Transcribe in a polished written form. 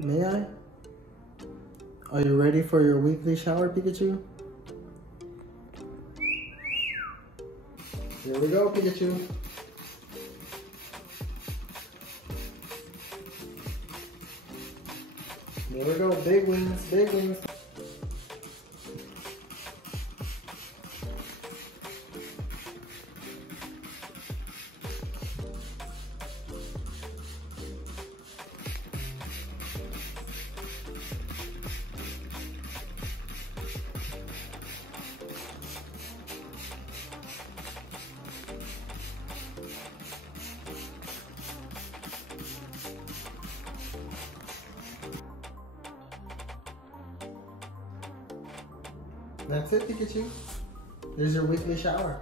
May I? Are you ready for your weekly shower, Pikachu? Here we go, Pikachu. Here we go, big wings, big wings. That's it, Pikachu. There's your weekly shower.